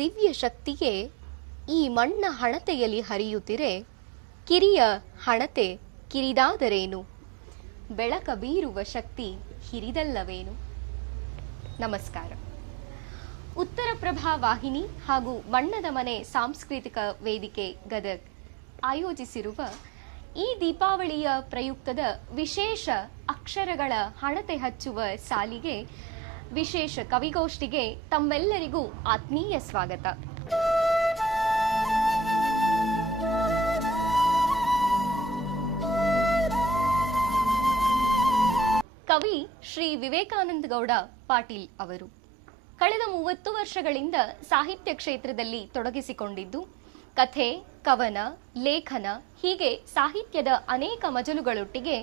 ದಿವ್ಯ ಶಕ್ತಿಗೆ ಈ ಮಣ್ಣ ಹಣತೆಯಲ್ಲಿ ಹರಿಯುತ್ತಿರೆ, ಕಿರಿಯ ಹಣತೆ ಕಿರಿದಾದರೇನು, ಬೆಳಕ ಬೀರುವ ಶಕ್ತಿ ಹಿರಿದಲ್ಲವೇನು. ನಮಸ್ಕಾರ. ಉತ್ತರ ಪ್ರಭಾ ವಾಹಿನಿ ಹಾಗೂ ಬಣ್ಣದ ಮನೆ ಸಾಂಸ್ಕೃತಿಕ ವೇದಿಕೆ ಗದಗ್ ಆಯೋಜಿಸಿರುವ ಈ ದೀಪಾವಳಿಯ ಪ್ರಯುಕ್ತದ ವಿಶೇಷ ಅಕ್ಷರಗಳ ಹಣತೆ ಹಚ್ಚುವ ಸಾಲಿಗೆ ವಿಶೇಷ ಕವಿಗೋಷ್ಠಿಗೆ ತಮ್ಮೆಲ್ಲರಿಗೂ ಆತ್ಮೀಯ ಸ್ವಾಗತ. ಕವಿ ಶ್ರೀ ವಿವೇಕಾನಂದ ಗೌಡ ಪಾಟೀಲ್ ಅವರು ಕಳೆದ 30 ವರ್ಷಗಳಿಂದ ಸಾಹಿತ್ಯ ಕ್ಷೇತ್ರದಲ್ಲಿ ತೊಡಗಿಸಿಕೊಂಡಿದ್ದು, ಕಥೆ, ಕವನ, ಲೇಖನ ಹೀಗೆ ಸಾಹಿತ್ಯದ ಅನೇಕ ಮಜಲುಗಳೊಟ್ಟಿಗೆ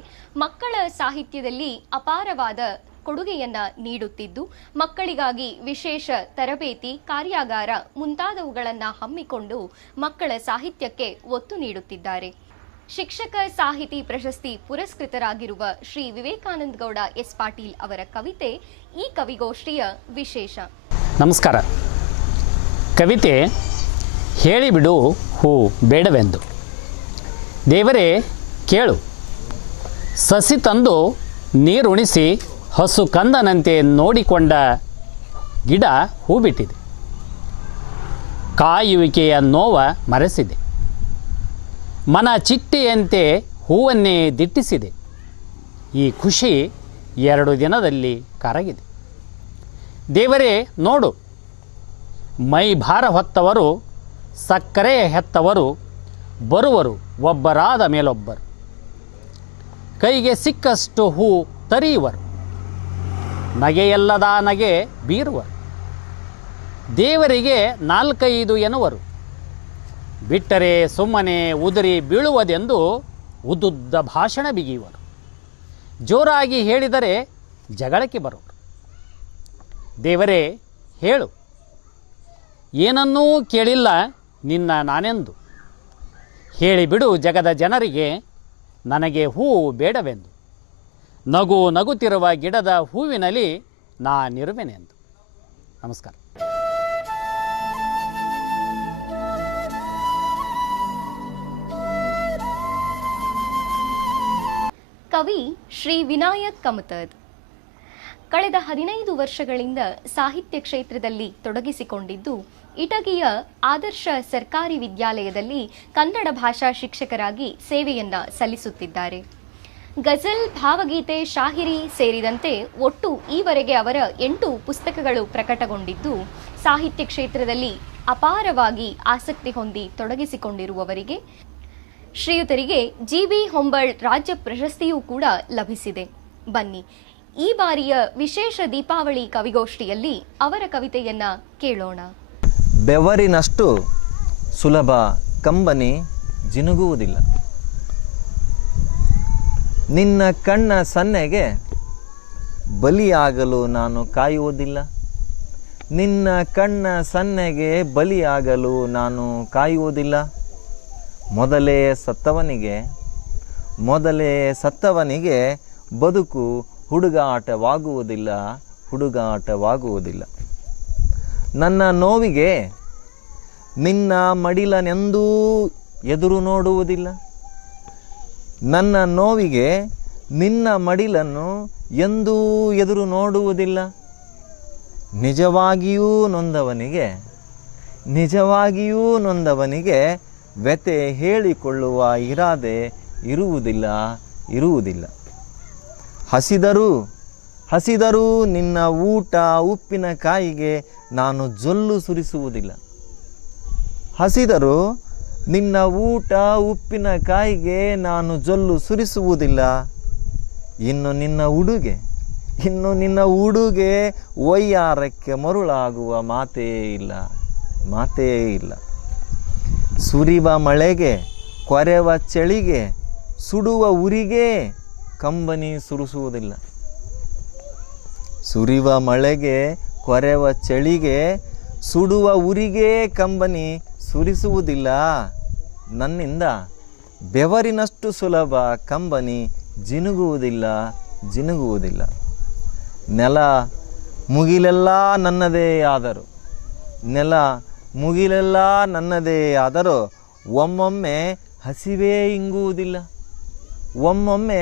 ಮಕ್ಕಳ ಸಾಹಿತ್ಯದಲ್ಲಿ ಅಪಾರವಾದ ಕೊಡುಗೆಯನ್ನ ನೀಡುತ್ತಿದ್ದು, ಮಕ್ಕಳಿಗಾಗಿ ವಿಶೇಷ ತರಬೇತಿ, ಕಾರ್ಯಾಗಾರ ಮುಂತಾದವುಗಳನ್ನ ಹಮ್ಮಿಕೊಂಡು ಮಕ್ಕಳ ಸಾಹಿತ್ಯಕ್ಕೆ ಒತ್ತು ನೀಡುತ್ತಿದ್ದಾರೆ. ಶಿಕ್ಷಕ ಸಾಹಿತಿ ಪ್ರಶಸ್ತಿ ಪುರಸ್ಕೃತರಾಗಿರುವ ಶ್ರೀ ವಿವೇಕಾನಂದ ಗೌಡ ಎಸ್ ಪಾಟೀಲ್ ಅವರ ಕವಿತೆ ಈ ಕವಿಗೋಷ್ಠಿಯ ವಿಶೇಷ. ನಮಸ್ಕಾರ. ಕವಿತೆ ಹೇಳಿಬಿಡು ಹೂ ಬೇಡವೆಂದು. ದೇವರೇ ಕೇಳು, ಸಸಿ ತಂದು ನೀರುಣಿಸಿ ಹಸು ಕಂದನಂತೆ ನೋಡಿಕೊಂಡ ಗಿಡ ಹೂ ಬಿಟ್ಟಿದೆ. ಕಾಯುವಿಕೆಯ ನೋವ ಮರೆಸಿದೆ. ಮನ ಚಿಟ್ಟೆಯಂತೆ ಹೂವನ್ನೇ ದಿಟ್ಟಿಸಿದೆ. ಈ ಖುಷಿ 2 ದಿನದಲ್ಲಿ ಕರಗಿದೆ. ದೇವರೇ ನೋಡು, ಮೈ ಭಾರ ಹೊತ್ತವರು, ಸಕ್ಕರೆ ಹೆತ್ತವರು ಬರುವರು ಒಬ್ಬರಾದ ಮೇಲೊಬ್ಬರು. ಕೈಗೆ ಸಿಕ್ಕಷ್ಟು ಹೂ ತರಿಯುವರು, ನಗೆಯಲ್ಲದ ನಗೆ ಬೀರುವರು. ದೇವರಿಗೆ 4-5 ಎನ್ನುವರು, ಬಿಟ್ಟರೆ ಸುಮ್ಮನೆ ಉದುರಿ ಬೀಳುವುದೆಂದು ಉದ್ದುದ್ದ ಭಾಷಣ ಬಿಗಿಯುವರು. ಜೋರಾಗಿ ಹೇಳಿದರೆ ಜಗಳಕ್ಕೆ ಬರುವರು. ದೇವರೇ ಹೇಳು, ಏನನ್ನೂ ಕೇಳಿಲ್ಲ ನಿನ್ನ ನಾನೆಂದು. ಹೇಳಿಬಿಡು ಜಗದ ಜನರಿಗೆ, ನನಗೆ ಹೂವು ಬೇಡವೆಂದು. ನಗು ನಗುತ್ತಿರುವ ಗಿಡದ ಹೂವಿನಲ್ಲಿ ನಾನಿರುವೆನೆಂದು. ನಮಸ್ಕಾರ. ಕವಿ ಶ್ರೀ ವಿನಾಯಕ್ ಕಮತದ್ ಕಳೆದ 15 ವರ್ಷಗಳಿಂದ ಸಾಹಿತ್ಯ ಕ್ಷೇತ್ರದಲ್ಲಿ ತೊಡಗಿಸಿಕೊಂಡಿದ್ದು, ಇಟಗಿಯ ಆದರ್ಶ ಸರ್ಕಾರಿ ವಿದ್ಯಾಲಯದಲ್ಲಿ ಕನ್ನಡ ಭಾಷಾ ಶಿಕ್ಷಕರಾಗಿ ಸೇವೆಯನ್ನ ಸಲ್ಲಿಸುತ್ತಿದ್ದಾರೆ. ಗಜಲ್, ಭಾವಗೀತೆ, ಶಾಹಿರಿ ಸೇರಿದಂತೆ ಒಟ್ಟು ಈವರೆಗೆ ಅವರ 8 ಪುಸ್ತಕಗಳು ಪ್ರಕಟಗೊಂಡಿದ್ದು, ಸಾಹಿತ್ಯ ಕ್ಷೇತ್ರದಲ್ಲಿ ಅಪಾರವಾಗಿ ಆಸಕ್ತಿ ಹೊಂದಿ ತೊಡಗಿಸಿಕೊಂಡಿರುವವರಿಗೆ ಶ್ರೀಯುತರಿಗೆ ಜಿ.ಬಿ. ಹೊಂಬಾಳ್ ರಾಜ್ಯ ಪ್ರಶಸ್ತಿಯೂ ಕೂಡ ಲಭಿಸಿದೆ. ಬನ್ನಿ, ಈ ಬಾರಿಯ ವಿಶೇಷ ದೀಪಾವಳಿ ಕವಿಗೋಷ್ಠಿಯಲ್ಲಿ ಅವರ ಕವಿತೆಯನ್ನ ಕೇಳೋಣ. ಬೆವರಿನಷ್ಟು ಸುಲಭ ಕಂಬನಿ ಜಿನುಗುವುದಿಲ್ಲ. ನಿನ್ನ ಕಣ್ಣ ಸನ್ನೆಗೆ ಬಲಿಯಾಗಲು ನಾನು ಕಾಯುವುದಿಲ್ಲ. ನಿನ್ನ ಕಣ್ಣ ಸನ್ನೆಗೆ ಬಲಿಯಾಗಲು ನಾನು ಕಾಯುವುದಿಲ್ಲ. ಮೊದಲೇ ಸತ್ತವನಿಗೆ ಬದುಕು ಹುಡುಗಾಟವಾಗುವುದಿಲ್ಲ. ನನ್ನ ನೋವಿಗೆ ನಿನ್ನ ಮಡಿಲನೆಂದೂ ಎದುರು ನೋಡುವುದಿಲ್ಲ. ನನ್ನ ನೋವಿಗೆ ನಿನ್ನ ಮಡಿಲನ್ನು ಎಂದೂ ಎದುರು ನೋಡುವುದಿಲ್ಲ. ನಿಜವಾಗಿಯೂ ನೊಂದವನಿಗೆ ವ್ಯತೆ ಹೇಳಿಕೊಳ್ಳುವ ಇರಾದೆ ಇರುವುದಿಲ್ಲ. ಹಸಿದರೂ ನಿನ್ನ ಊಟ ಉಪ್ಪಿನಕಾಯಿಗೆ ನಾನು ಜೊಲ್ಲು ಸುರಿಸುವುದಿಲ್ಲ. ಇನ್ನು ನಿನ್ನ ಉಡುಗೆ ವೈಯಾರಕ್ಕೆ ಮರುಳಾಗುವ ಮಾತೇ ಇಲ್ಲ. ಸುರಿವ ಮಳೆಗೆ, ಕೊರೆವ ಚಳಿಗೆ, ಸುಡುವ ಉರಿಗೆ ಕಂಬನಿ ಸುರಿಸುವುದಿಲ್ಲ. ಸುರಿವ ಮಳೆಗೆ, ಕೊರೆವ ಚಳಿಗೆ, ಸುಡುವ ಉರಿಗೆ ಕಂಬನಿ ಸುರಿಸುವುದಿಲ್ಲ. ನನ್ನಿಂದ ಬೆವರಿನಷ್ಟು ಸುಲಭ ಕಂಬನಿ ಜಿನುಗುವುದಿಲ್ಲ. ನೆಲ ಮುಗಿಲೆಲ್ಲ ನನ್ನದೇ ಆದರೂ, ನೆಲ ಮುಗಿಲೆಲ್ಲ ನನ್ನದೇ ಆದರೂ ಒಮ್ಮೊಮ್ಮೆ ಹಸಿವೇ ಇಂಗುವುದಿಲ್ಲ, ಒಮ್ಮೊಮ್ಮೆ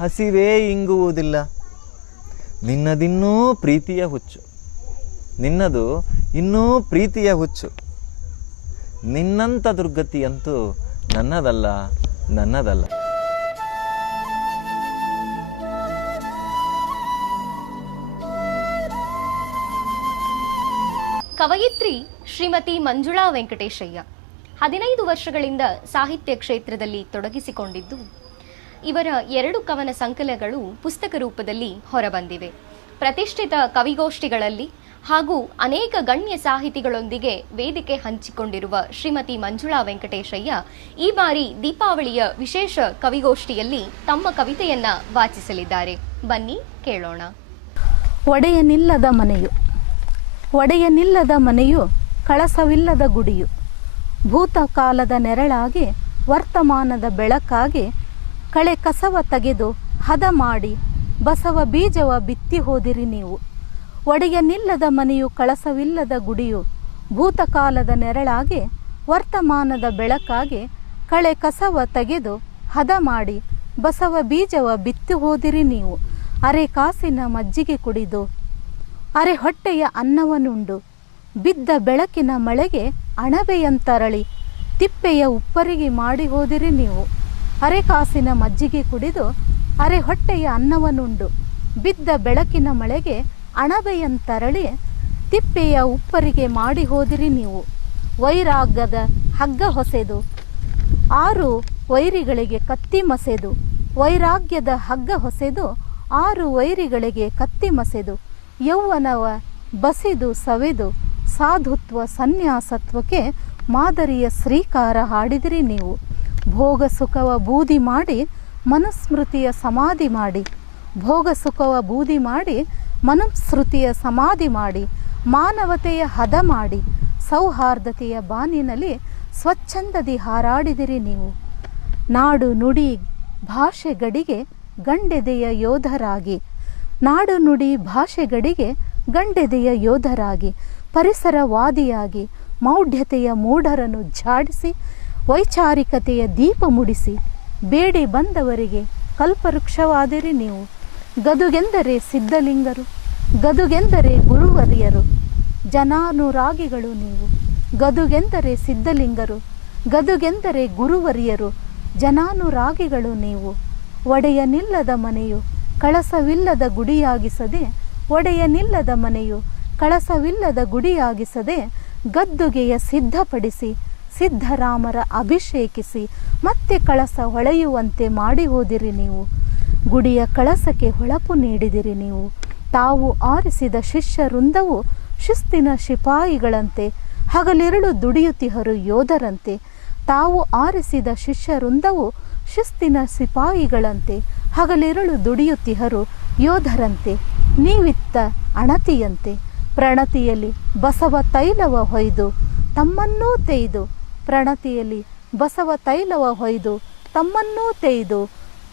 ಹಸಿವೇ ಇಂಗುವುದಿಲ್ಲ. ನಿನ್ನದಿನ್ನೂ ಪ್ರೀತಿಯ ಹುಚ್ಚು, ನಿನ್ನದು ಇನ್ನೂ ಪ್ರೀತಿಯ ಹುಚ್ಚು. ನಿನ್ನಂಥ ದುರ್ಗತಿಯಂತೂ ನನ್ನದಲ್ಲ, ನನ್ನದಲ್ಲ. ಕವಯಿತ್ರಿ ಶ್ರೀಮತಿ ಮಂಜುಳಾ ವೆಂಕಟೇಶಯ್ಯ 15 ವರ್ಷಗಳಿಂದ ಸಾಹಿತ್ಯ ಕ್ಷೇತ್ರದಲ್ಲಿ ತೊಡಗಿಸಿಕೊಂಡಿದ್ದು, ಇವರ 2 ಕವನ ಸಂಕಲನಗಳು ಪುಸ್ತಕ ರೂಪದಲ್ಲಿ ಹೊರಬಂದಿವೆ. ಪ್ರತಿಷ್ಠಿತ ಕವಿಗೋಷ್ಠಿಗಳಲ್ಲಿ ಹಾಗೂ ಅನೇಕ ಗಣ್ಯ ಸಾಹಿತಿಗಳೊಂದಿಗೆ ವೇದಿಕೆ ಹಂಚಿಕೊಂಡಿರುವ ಶ್ರೀಮತಿ ಮಂಜುಳಾ ವೆಂಕಟೇಶಯ್ಯ ಈ ಬಾರಿ ದೀಪಾವಳಿಯ ವಿಶೇಷ ಕವಿಗೋಷ್ಠಿಯಲ್ಲಿ ತಮ್ಮ ಕವಿತೆಯನ್ನ ವಾಚಿಸಲಿದ್ದಾರೆ. ಬನ್ನಿ ಕೇಳೋಣ. ಒಡೆಯನಿಲ್ಲದ ಮನೆಯು. ಒಡೆಯನಿಲ್ಲದ ಮನೆಯು ಕಳಸವಿಲ್ಲದ ಗುಡಿಯು. ಭೂತಕಾಲದ ನೆರಳಾಗಿ ವರ್ತಮಾನದ ಬೆಳಕಾಗಿ ಕಳೆ ಕಸವ ತೆಗೆದು ಹದ ಮಾಡಿ ಬಸವ ಬೀಜವ ಬಿತ್ತಿ ಹೋದಿರಿ ನೀವು. ಒಡೆಯನಿಲ್ಲದ ಮನೆಯು ಕಳಸವಿಲ್ಲದ ಗುಡಿಯು. ಭೂತಕಾಲದ ನೆರಳಾಗಿ ವರ್ತಮಾನದ ಬೆಳಕಾಗಿ ಕಳೆ ಕಸವ ತೆಗೆದು ಹದ ಮಾಡಿ ಬಸವ ಬೀಜವ ಬಿತ್ತಿ ಹೋದಿರಿ ನೀವು. ಅರೆ ಕಾಸಿನ ಮಜ್ಜಿಗೆ ಕುಡಿದು ಅರೆ ಹೊಟ್ಟೆಯ ಅನ್ನವನ್ನುಂಡು ಬಿದ್ದ ಬೆಳಕಿನ ಮಳೆಗೆ ಅಣಬೆಯಂತರಳಿ ತಿಪ್ಪೆಯ ಉಪ್ಪರಿಗೆ ಮಾಡಿ ಹೋದಿರಿ ನೀವು. ಅರೆ ಕಾಸಿನ ಮಜ್ಜಿಗೆ ಕುಡಿದು ಅರೆ ಹೊಟ್ಟೆಯ ಅನ್ನವನ್ನುಂಡು ಬಿದ್ದ ಬೆಳಕಿನ ಮಳೆಗೆ ಅಣಬೆಯಂತರಳಿ ತಿಪ್ಪೆಯ ಉಪ್ಪರಿಗೆ ಮಾಡಿ ಹೋದಿರಿ ನೀವು. ವೈರಾಗ್ಯದ ಹಗ್ಗ ಹೊಸೆದು 6 ವೈರಿಗಳಿಗೆ ಕತ್ತಿ ಮಸೆದು. ವೈರಾಗ್ಯದ ಹಗ್ಗ ಹೊಸೆದು 6 ವೈರಿಗಳಿಗೆ ಕತ್ತಿ ಮಸೆದು ಯೌವನವ ಬಸಿದು ಸವೆದು ಸಾಧುತ್ವ ಸನ್ಯಾಸತ್ವಕ್ಕೆ ಮಾದರಿಯ ಶ್ರೀಕಾರ ಹಾಡಿದಿರಿ ನೀವು. ಭೋಗ ಸುಖವ ಬೂದಿ ಮಾಡಿ ಮನುಸ್ಮೃತಿಯ ಸಮಾಧಿ ಮಾಡಿ. ಭೋಗ ಸುಖವ ಬೂದಿ ಮಾಡಿ ಮನುಸ್ಮೃತಿಯ ಸಮಾಧಿ ಮಾಡಿ ಮಾನವತೆಯ ಹದ ಮಾಡಿ ಸೌಹಾರ್ದತೆಯ ಬಾನಿನಲ್ಲಿ ಸ್ವಚ್ಛಂದದಿ ಹಾರಾಡಿದಿರಿ ನೀವು. ನಾಡು ನುಡಿ ಭಾಷೆಗಡಿಗೆ ಗಂಡೆದೆಯ ಯೋಧರಾಗಿ. ನಾಡು ನುಡಿ ಭಾಷೆಗಡಿಗೆ ಗಂಡೆದೆಯ ಯೋಧರಾಗಿ ಪರಿಸರವಾದಿಯಾಗಿ ಮೌಢ್ಯತೆಯ ಮೂಢರನ್ನು ಝಾಡಿಸಿ ವೈಚಾರಿಕತೆಯ ದೀಪ ಮುಡಿಸಿ ಬೇಡಿ ಬಂದವರಿಗೆ ಕಲ್ಪವೃಕ್ಷವಾದಿರಿ ನೀವು. ಗದುಗೆಂದರೆ ಸಿದ್ಧಲಿಂಗರು, ಗದುಗೆಂದರೆ ಗುರುವರಿಯರು, ಜನಾನುರಾಗಿಗಳು ನೀವು. ಗದುಗೆಂದರೆ ಸಿದ್ಧಲಿಂಗರು, ಗದುಗೆಂದರೆ ಗುರುವರಿಯರು, ಜನಾನುರಾಗಿಗಳು ನೀವು. ಒಡೆಯನಿಲ್ಲದ ಮನೆಯು ಕಳಸವಿಲ್ಲದ ಗುಡಿಯಾಗಿಸದೆ, ಒಡೆಯನಿಲ್ಲದ ಮನೆಯು ಕಳಸವಿಲ್ಲದ ಗುಡಿಯಾಗಿಸದೆ ಗದ್ದುಗೆಯ ಸಿದ್ಧಪಡಿಸಿ ಸಿದ್ಧರಾಮರ ಅಭಿಷೇಕಿಸಿ ಮತ್ತೆ ಕಳಸ ಹೊಳೆಯುವಂತೆ ಮಾಡಿ ಹೋದಿರಿ ನೀವು. ಗುಡಿಯ ಕಳಸಕ್ಕೆ ಹೊಳಪು ನೀಡಿದಿರಿ ನೀವು. ತಾವು ಆರಿಸಿದ ಶಿಷ್ಯ ವೃಂದವು ಶಿಸ್ತಿನ ಶಿಪಾಯಿಗಳಂತೆ ಹಗಲಿರುಳು ದುಡಿಯುತ್ತಿಹರು ಯೋಧರಂತೆ. ತಾವು ಆರಿಸಿದ ಶಿಷ್ಯ ವೃಂದವು ಶಿಸ್ತಿನ ಸಿಪಾಯಿಗಳಂತೆ ಹಗಲಿರುಳು ದುಡಿಯುತ್ತಿಹರು ಯೋಧರಂತೆ. ನೀವಿತ್ತ ಅಣತಿಯಂತೆ ಪ್ರಣತಿಯಲ್ಲಿ ಬಸವ ತೈಲವ ಹೊಯ್ದು ತಮ್ಮನ್ನೂ ತೆಯ್ದು. ಪ್ರಣತಿಯಲ್ಲಿ ಬಸವ ತೈಲವ ಹೊಯ್ದು ತಮ್ಮನ್ನೂ ತೆಯ್ದು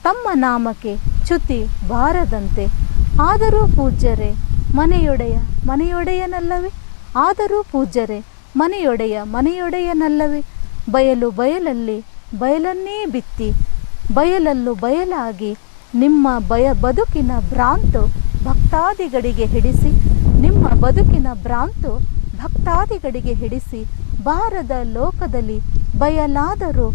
ತಮ್ಮ ನಾಮಕ್ಕೆ ಚ್ಯುತಿ ಬಾರದಂತೆ. ಆದರೂ ಪೂಜ್ಯರೇ ಮನೆಯೊಡೆಯನಲ್ಲವೇ? ಆದರೂ ಪೂಜ್ಯರೇ ಮನೆಯೊಡೆಯನಲ್ಲವೇ? ಬಯಲು ಬಯಲಲ್ಲಿ ಬಯಲನ್ನೇ ಬಿತ್ತಿ ಬಯಲಲ್ಲೂ ಬಯಲಾಗಿ ನಿಮ್ಮ ಬದುಕಿನ ಭ್ರಾಂತು ಭಕ್ತಾದಿಗಳಿಗೆ ಹಿಡಿಸಿ. ನಿಮ್ಮ ಬದುಕಿನ ಭ್ರಾಂತು ಭಕ್ತಾದಿಗಳಿಗೆ ಹಿಡಿಸಿ ಬಾರದ ಲೋಕದಲ್ಲಿ ಬಯಲಾದರೂ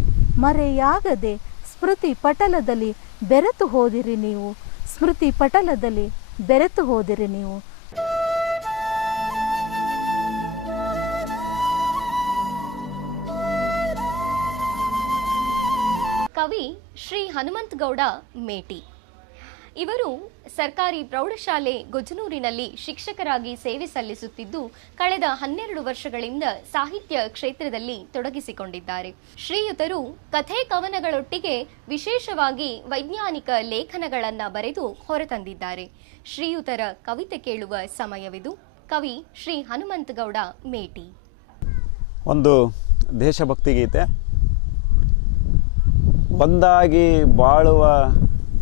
ಮರೆಯಾಗದೆ ಸ್ಮೃತಿ ಪಟಲದಲ್ಲಿ ಬೆರೆತು ಹೋದಿರಿ ನೀವು. ಸ್ಮೃತಿ ಪಟಲದಲ್ಲಿ ಬೆರೆತು ಹೋದಿರಿ ನೀವು. ಕವಿ ಶ್ರೀ ಹನುಮಂತಗೌಡ ಮೇಟಿ ಇವರು ಸರ್ಕಾರಿ ಪ್ರೌಢಶಾಲೆ ಗುಜನೂರಿನಲ್ಲಿ ಶಿಕ್ಷಕರಾಗಿ ಸೇವೆ ಸಲ್ಲಿಸುತ್ತಿದ್ದು ಕಳೆದ 12 ವರ್ಷಗಳಿಂದ ಸಾಹಿತ್ಯ ಕ್ಷೇತ್ರದಲ್ಲಿ ತೊಡಗಿಸಿಕೊಂಡಿದ್ದಾರೆ. ಶ್ರೀಯುತರು ಕಥೆ ಕವನಗಳೊಟ್ಟಿಗೆ ವಿಶೇಷವಾಗಿ ವೈಜ್ಞಾನಿಕ ಲೇಖನಗಳನ್ನು ಬರೆದು ಹೊರತಂದಿದ್ದಾರೆ. ಶ್ರೀಯುತರ ಕವಿತೆ ಕೇಳುವ ಸಮಯವಿದು. ಕವಿ ಶ್ರೀ ಹನುಮಂತಗೌಡ ಮೇಟಿ. ಒಂದು ದೇಶಭಕ್ತಿ ಗೀತೆ. ಒಂದಾಗಿ ಬಾಳುವ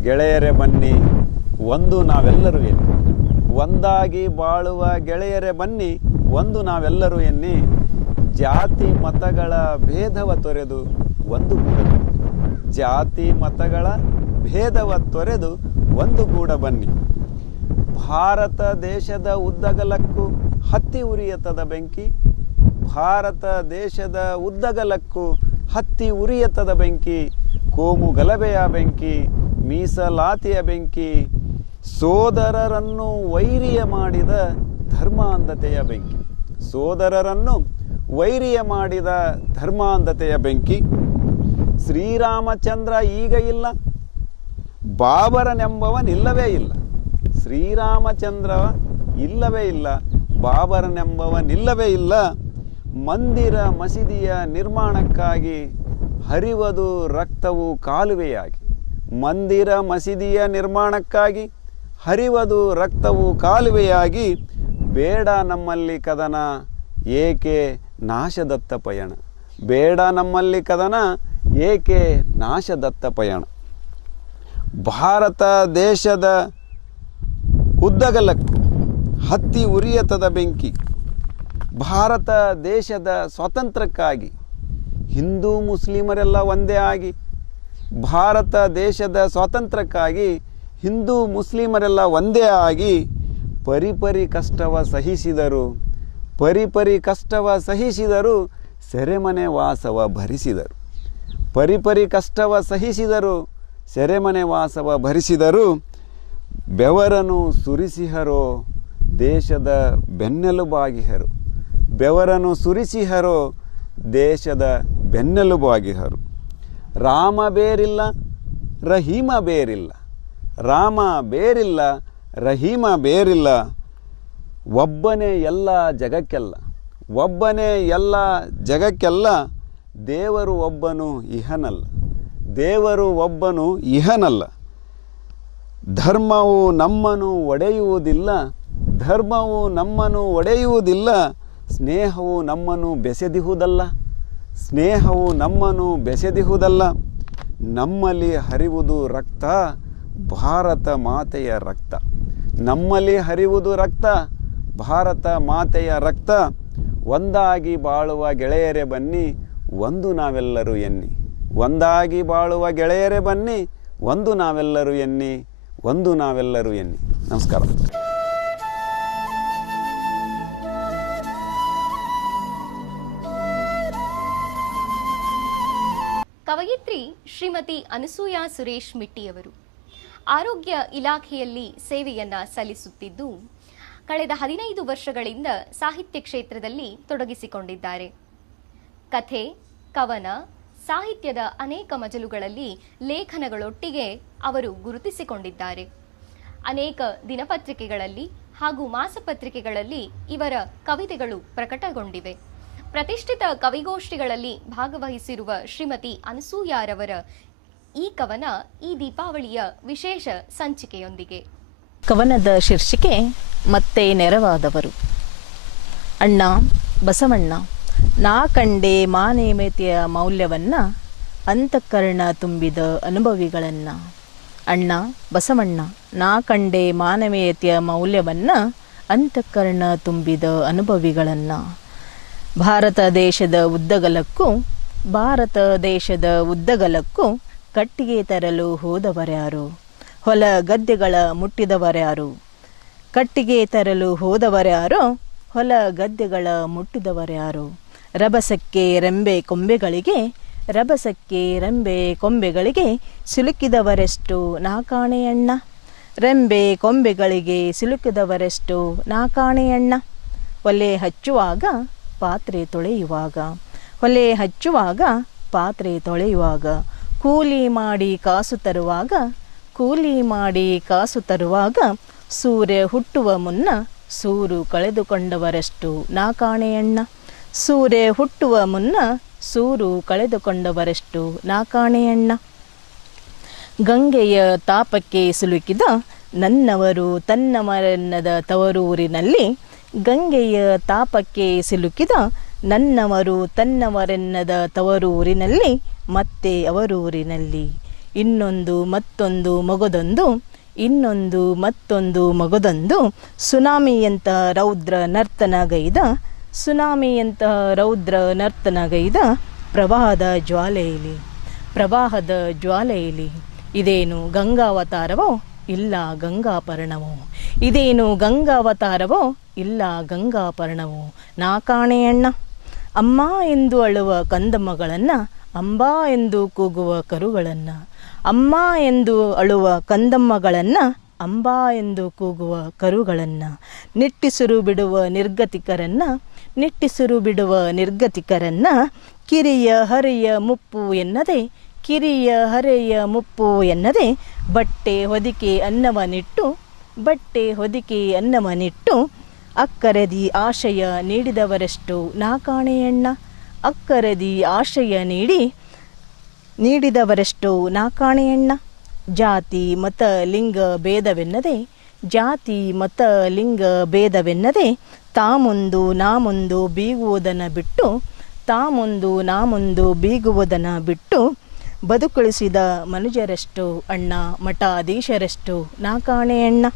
ಗೆಳೆಯರೇ ಬನ್ನಿ ಒಂದು ನಾವೆಲ್ಲರೂ ಎನ್ನಿ. ಒಂದಾಗಿ ಬಾಳುವ ಗೆಳೆಯರೇ ಬನ್ನಿ ಒಂದು ನಾವೆಲ್ಲರೂ ಎನ್ನಿ. ಜಾತಿ ಮತಗಳ ಭೇದವ ತೊರೆದು ಒಂದುಗೂಡ ಜಾತಿ ಮತಗಳ ಭೇದವ ತೊರೆದು ಒಂದುಗೂಡ ಬನ್ನಿ. ಭಾರತ ದೇಶದ ಉದ್ದಗಲಕ್ಕೂ ಹತ್ತಿ ಉರಿಯತದ ಬೆಂಕಿ, ಭಾರತ ದೇಶದ ಉದ್ದಗಲಕ್ಕೂ ಹತ್ತಿ ಉರಿಯತದ ಬೆಂಕಿ, ಕೋಮು ಗಲಭೆಯ ಬೆಂಕಿ, ಮೀಸಲಾತಿಯ ಬೆಂಕಿ, ಸೋದರರನ್ನು ವೈರಿಯ ಮಾಡಿದ ಧರ್ಮಾಂಧತೆಯ ಬೆಂಕಿ, ಸೋದರರನ್ನು ವೈರಿಯ ಮಾಡಿದ ಧರ್ಮಾಂಧತೆಯ ಬೆಂಕಿ. ಶ್ರೀರಾಮಚಂದ್ರ ಈಗ ಇಲ್ಲ, ಬಾಬರನೆಂಬವನಿಲ್ಲವೇ ಇಲ್ಲ. ಶ್ರೀರಾಮಚಂದ್ರ ಇಲ್ಲವೇ ಇಲ್ಲ, ಬಾಬರನೆಂಬವನಿಲ್ಲವೇ ಇಲ್ಲ. ಮಂದಿರ ಮಸೀದಿಯ ನಿರ್ಮಾಣಕ್ಕಾಗಿ ಹರಿವದು ರಕ್ತವು ಕಾಲುವೆಯಾಗಿ, ಮಂದಿರ ಮಸೀದಿಯ ನಿರ್ಮಾಣಕ್ಕಾಗಿ ಹರಿವದು ರಕ್ತವು ಕಾಲುವೆಯಾಗಿ. ಬೇಡ ನಮ್ಮಲ್ಲಿ ಕದನ, ಏಕೆ ನಾಶದತ್ತ ಪಯಣ, ಬೇಡ ನಮ್ಮಲ್ಲಿ ಕದನ, ಏಕೆ ನಾಶದತ್ತ ಪಯಣ. ಭಾರತ ದೇಶದ ಉದ್ದಗಲಕ್ಕೂ ಹತ್ತಿ ಉರಿಯತದ ಬೆಂಕಿ, ಭಾರತ ದೇಶದ ಸ್ವಾತಂತ್ರ್ಯಕ್ಕಾಗಿ ಹಿಂದೂ ಮುಸ್ಲಿಮರೆಲ್ಲ ಒಂದೇ ಆಗಿ, ಭಾರತ ದೇಶದ ಸ್ವಾತಂತ್ರ್ಯಕ್ಕಾಗಿ ಹಿಂದೂ ಮುಸ್ಲಿಮರೆಲ್ಲ ಒಂದೇ ಆಗಿ ಪರಿಪರಿ ಕಷ್ಟವ ಸಹಿಸಿದರು, ಪರಿಪರಿ ಕಷ್ಟವ ಸಹಿಸಿದರು, ಸೆರೆಮನೆ ವಾಸವ ಭರಿಸಿದರು. ಪರಿಪರಿ ಕಷ್ಟವ ಸಹಿಸಿದರು, ಸೆರೆಮನೆ ವಾಸವ ಭರಿಸಿದರು. ಬೆವರನು ಸುರಿಸಿಹರೋ ದೇಶದ ಬೆನ್ನೆಲುಬಾಗಿಹರು, ಬೆವರನು ಸುರಿಸಿಹರೋ ದೇಶದ ಬೆನ್ನೆಲುಬಾಗಿಹರು. ರಾಮ ಬೇರಿಲ್ಲ, ರಹೀಮ ಬೇರಿಲ್ಲ, ರಾಮ ಬೇರಿಲ್ಲ, ರಹೀಮ ಬೇರಿಲ್ಲ. ಒಬ್ಬನೇ ಎಲ್ಲ ಜಗಕ್ಕೆಲ್ಲ, ಒಬ್ಬನೇ ಎಲ್ಲ ಜಗಕ್ಕೆಲ್ಲ. ದೇವರು ಒಬ್ಬನು ಇಹನಲ್ಲ, ದೇವರು ಒಬ್ಬನು ಇಹನಲ್ಲ. ಧರ್ಮವು ನಮ್ಮನ್ನು ಒಡೆಯುವುದಿಲ್ಲ, ಧರ್ಮವು ನಮ್ಮನ್ನು ಒಡೆಯುವುದಿಲ್ಲ. ಸ್ನೇಹವು ನಮ್ಮನ್ನು ಬೆಸೆದಿಹುದಲ್ಲ, ಸ್ನೇಹವು ನಮ್ಮನ್ನು ಬೆಸೆದಿಹುದಲ್ಲ. ನಮ್ಮಲ್ಲಿ ಹರಿವುದು ರಕ್ತ, ಭಾರತ ಮಾತೆಯ ರಕ್ತ, ನಮ್ಮಲ್ಲಿ ಹರಿವುದು ರಕ್ತ, ಭಾರತ ಮಾತೆಯ ರಕ್ತ. ಒಂದಾಗಿ ಬಾಳುವ ಗೆಳೆಯರೇ ಬನ್ನಿ, ಒಂದು ನಾವೆಲ್ಲರೂ ಎನ್ನಿ, ಒಂದಾಗಿ ಬಾಳುವ ಗೆಳೆಯರೇ ಬನ್ನಿ, ಒಂದು ನಾವೆಲ್ಲರೂ ಎನ್ನಿ, ಒಂದು ನಾವೆಲ್ಲರೂ ಎನ್ನಿ. ನಮಸ್ಕಾರ. ಕವಯಿತ್ರಿ ಶ್ರೀಮತಿ ಅನಸೂಯಾ ಸುರೇಶ್ ಮಿಟ್ಟಿಯವರು ಆರೋಗ್ಯ ಇಲಾಖೆಯಲ್ಲಿ ಸೇವೆಯನ್ನ ಸಲ್ಲಿಸುತ್ತಿದ್ದು ಕಳೆದ 15 ವರ್ಷಗಳಿಂದ ಸಾಹಿತ್ಯ ಕ್ಷೇತ್ರದಲ್ಲಿ ತೊಡಗಿಸಿಕೊಂಡಿದ್ದಾರೆ. ಕಥೆ, ಕವನ, ಸಾಹಿತ್ಯದ ಅನೇಕ ಮಜಲುಗಳಲ್ಲಿ ಲೇಖನಗಳೊಟ್ಟಿಗೆ ಅವರು ಗುರುತಿಸಿಕೊಂಡಿದ್ದಾರೆ. ಅನೇಕ ದಿನಪತ್ರಿಕೆಗಳಲ್ಲಿ ಹಾಗೂ ಮಾಸಪತ್ರಿಕೆಗಳಲ್ಲಿ ಇವರ ಕವಿತೆಗಳು ಪ್ರಕಟಗೊಂಡಿವೆ. ಪ್ರತಿಷ್ಠಿತ ಕವಿಗೋಷ್ಠಿಗಳಲ್ಲಿ ಭಾಗವಹಿಸಿರುವ ಶ್ರೀಮತಿ ಅನಸೂಯಾರವರ ಈ ಕವನ ಈ ದೀಪಾವಳಿಯ ವಿಶೇಷ ಸಂಚಿಕೆಯೊಂದಿಗೆ. ಕವನದ ಶೀರ್ಷಿಕೆ ಮತ್ತೆ ನೆರವಾದವರು. ಅಣ್ಣ ಬಸವಣ್ಣ, ನಾ ಕಂಡೆ ಮಾನವೀಯತೆಯ ಮೌಲ್ಯವನ್ನು, ಅಂತಃಕರಣ ತುಂಬಿದ ಅನುಭವಿಗಳನ್ನು. ಅಣ್ಣ ಬಸವಣ್ಣ, ನಾ ಕಂಡೆ ಮಾನವೀಯತೆಯ ಮೌಲ್ಯವನ್ನು, ಅಂತಃಕರಣ ತುಂಬಿದ ಅನುಭವಿಗಳನ್ನು. ಭಾರತ ದೇಶದ ಉದ್ದಗಲಕ್ಕೂ, ಭಾರತ ದೇಶದ ಉದ್ದಗಲಕ್ಕೂ ಕಟ್ಟಿಗೆ ತರಲು ಹೋದವರ್ಯಾರು, ಹೊಲ ಗದ್ದೆಗಳ ಮುಟ್ಟಿದವರ್ಯಾರು. ಕಟ್ಟಿಗೆ ತರಲು ಹೋದವರ್ಯಾರು, ಹೊಲ ಗದ್ದೆಗಳ ಮುಟ್ಟಿದವರ್ಯಾರು. ರಭಸಕ್ಕೆ ರೆಂಬೆ ಕೊಂಬೆಗಳಿಗೆ, ರಭಸಕ್ಕೆ ರೆಂಬೆ ಕೊಂಬೆಗಳಿಗೆ ಸಿಲುಕಿದವರೆಷ್ಟು ನಾ ಕಾಣೆಯಣ್ಣ. ರೆಂಬೆ ಕೊಂಬೆಗಳಿಗೆ ಸಿಲುಕಿದವರೆಷ್ಟು ನಾ ಕಾಣೆಯಣ್ಣ. ಒಲೆ ಹಚ್ಚುವಾಗ ಪಾತ್ರೆ ತೊಳೆಯುವಾಗ, ಒಲೆ ಹಚ್ಚುವಾಗ ಪಾತ್ರೆ ತೊಳೆಯುವಾಗ, ಕೂಲಿ ಮಾಡಿ ಕಾಸು ತರುವಾಗ, ಕೂಲಿ ಮಾಡಿ ಕಾಸು ತರುವಾಗ, ಸೂರ್ಯ ಹುಟ್ಟುವ ಮುನ್ನ ಸೂರು ಕಳೆದುಕೊಂಡವರೆಷ್ಟು ನಾ ಕಾಣೆಯಣ್ಣ. ಸೂರ್ಯ ಹುಟ್ಟುವ ಮುನ್ನ ಸೂರು ಕಳೆದುಕೊಂಡವರೆಷ್ಟು ನಾ ಕಾಣೆಯಣ್ಣ. ಗಂಗೆಯ ತಾಪಕ್ಕೆ ಸಿಲುಕಿದ ನನ್ನವರು ತನ್ನವರೆನ್ನದ ತವರೂರಿನಲ್ಲಿ, ಗಂಗೆಯ ತಾಪಕ್ಕೆ ಸಿಲುಕಿದ ನನ್ನವರು ತನ್ನವರೆನ್ನದ ತವರೂರಿನಲ್ಲಿ, ಮತ್ತೆ ಅವರೂರಿನಲ್ಲಿ ಇನ್ನೊಂದು ಮತ್ತೊಂದು ಮಗದೊಂದು, ಇನ್ನೊಂದು ಮತ್ತೊಂದು ಮಗದೊಂದು ಸುನಾಮಿಯಂತ ರೌದ್ರ ನರ್ತನಗೈದ, ಸುನಾಮಿಯಂತಹ ರೌದ್ರ ನರ್ತನಗೈದ ಪ್ರವಾಹದ ಜ್ವಾಲೆಯಲ್ಲಿ ಇದೇನು ಗಂಗಾವತಾರವೋ ಇಲ್ಲ ಗಂಗಾಪರ್ಣವೋ, ಇದೇನು ಗಂಗಾವತಾರವೋ ಇಲ್ಲ ಗಂಗಾಪರ್ಣವೋ, ನಾ ಕಾಣೆ ಅಣ್ಣ. ಅಮ್ಮ ಎಂದು ಅಳುವ ಕಂದಮ್ಮಗಳನ್ನು, ಅಂಬಾ ಎಂದು ಕೂಗುವ ಕರುಗಳನ್ನು, ಅಮ್ಮ ಎಂದು ಅಳುವ ಕಂದಮ್ಮಗಳನ್ನು, ಅಂಬಾ ಎಂದು ಕೂಗುವ ಕರುಗಳನ್ನು, ನಿಟ್ಟಿಸಿರು ಬಿಡುವ ನಿರ್ಗತಿಕರನ್ನು, ಕಿರಿಯ ಹರೆಯ ಮುಪ್ಪು ಎನ್ನದೆ ಬಟ್ಟೆ ಹೊದಿಕೆ ಅನ್ನವನಿಟ್ಟು ಅಕ್ಕರದಿ ಆಶಯ ನೀಡಿದವರೆಷ್ಟು ನಾ ಕಾಣೆಯಣ್ಣ. ಅಕ್ಕರದಿ ಆಶಯ ನೀಡಿದವರೆಷ್ಟು ನಾ ಕಾಣೆಯಣ್ಣ. ಜಾತಿ ಮತ ಲಿಂಗ ಭೇದವೆನ್ನದೆ ತಾಮುಂದು ನಾಮುಂದು ಬೀಗುವುದನ್ನು ಬಿಟ್ಟು ಬದುಕುಳಿಸಿದ ಮನುಜರೆಷ್ಟು ಅಣ್ಣ, ಮಠಾಧೀಶರೆಷ್ಟು ನಾ ಕಾಣೆಯಣ್ಣ.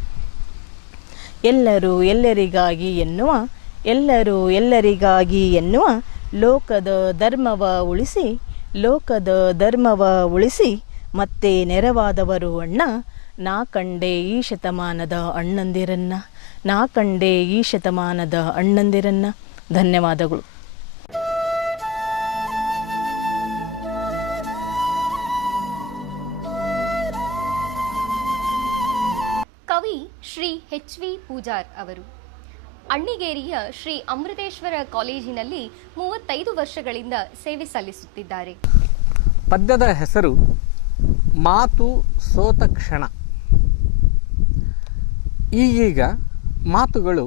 ಎಲ್ಲರೂ ಎಲ್ಲರಿಗಾಗಿ ಎನ್ನುವ ಲೋಕದ ಧರ್ಮವ ಉಳಿಸಿ ಮತ್ತೆ ನೆರವಾದವರು ಅಣ್ಣ. ನಾ ಕಂಡೆ ಈ ಶತಮಾನದ ಅಣ್ಣಂದಿರನ್ನ. ಧನ್ಯವಾದಗಳು. ಕವಿ ಶ್ರೀ ಎಚ್.ವಿ. ಪೂಜಾರ್ ಅವರು ಅಣ್ಣಿಗೇರಿಯ ಶ್ರೀ ಅಮೃತೇಶ್ವರ ಕಾಲೇಜಿನಲ್ಲಿ 35 ವರ್ಷಗಳಿಂದ ಸೇವೆ ಸಲ್ಲಿಸುತ್ತಿದ್ದಾರೆ. ಪದ್ಯದ ಹೆಸರು ಮಾತು ಸೋತ ಕ್ಷಣ. ಈಗೀಗ ಮಾತುಗಳು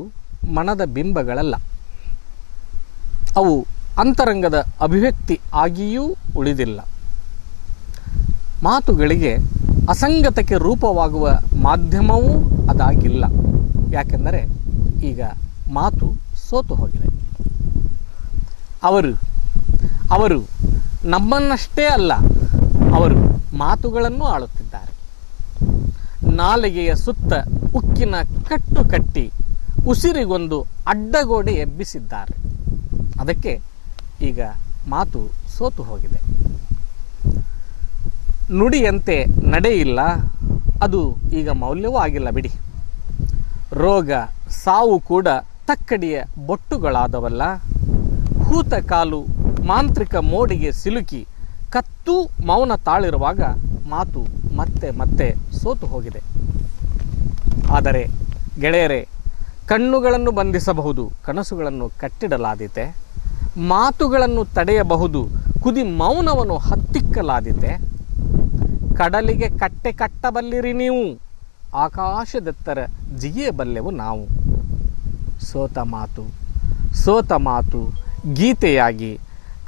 ಮನದ ಬಿಂಬಗಳಲ್ಲ, ಅವು ಅಂತರಂಗದ ಅಭಿವ್ಯಕ್ತಿ ಆಗಿಯೂ ಉಳಿದಿಲ್ಲ. ಮಾತುಗಳಿಗೆ ಅಸಂಗತಕ್ಕೆ ರೂಪವಾಗುವ ಮಾಧ್ಯಮವೂ ಅದಾಗಿಲ್ಲ. ಯಾಕೆಂದರೆ ಈಗ ಮಾತು ಸೋತು ಹೋಗಿದೆ. ಅವರು ನಮ್ಮನ್ನಷ್ಟೇ ಅಲ್ಲ, ಅವರು ಮಾತುಗಳನ್ನು ಆಳುತ್ತಿದ್ದಾರೆ. ನಾಲಿಗೆಯ ಸುತ್ತ ಉಕ್ಕಿನ ಕಟ್ಟು ಕಟ್ಟಿ ಉಸಿರಿಗೊಂದು ಅಡ್ಡಗೋಡೆ ಎಬ್ಬಿಸಿದ್ದಾರೆ. ಅದಕ್ಕೆ ಈಗ ಮಾತು ಸೋತು ಹೋಗಿದೆ. ನುಡಿಯಂತೆ ನಡೆಯಿಲ್ಲ, ಅದು ಈಗ ಮೌಲ್ಯವೂ ಆಗಿಲ್ಲ ಬಿಡಿ. ರೋಗ ಸಾವು ಕೂಡ ತಕ್ಕಡಿಯ ಬೊಟ್ಟುಗಳಾದವಲ್ಲ. ಹೂತ ಕಾಲು ಮಾಂತ್ರಿಕ ಮೋಡಿಗೆ ಸಿಲುಕಿ ಕತ್ತು ಮೌನ ತಾಳಿರುವಾಗ ಮಾತು ಮತ್ತೆ ಮತ್ತೆ ಸೋತು ಹೋಗಿದೆ. ಆದರೆ ಗೆಳೆಯರೇ, ಕಣ್ಣುಗಳನ್ನು ಬಂಧಿಸಬಹುದು, ಕನಸುಗಳನ್ನು ಕಟ್ಟಿಡಲಾದೀತೆ. ಮಾತುಗಳನ್ನು ತಡೆಯಬಹುದು, ಕುದಿ ಮೌನವನ್ನು ಹತ್ತಿಕ್ಕಲಾದೀತೆ. ಕಡಲಿಗೆ ಕಟ್ಟೆ ಕಟ್ಟಬಲ್ಲಿರಿ ನೀವು, ಆಕಾಶದೆತ್ತರ ಜಿಗಿಯಬಲ್ಲೆವು ನಾವು. ಸೋತ ಮಾತು ಗೀತೆಯಾಗಿ,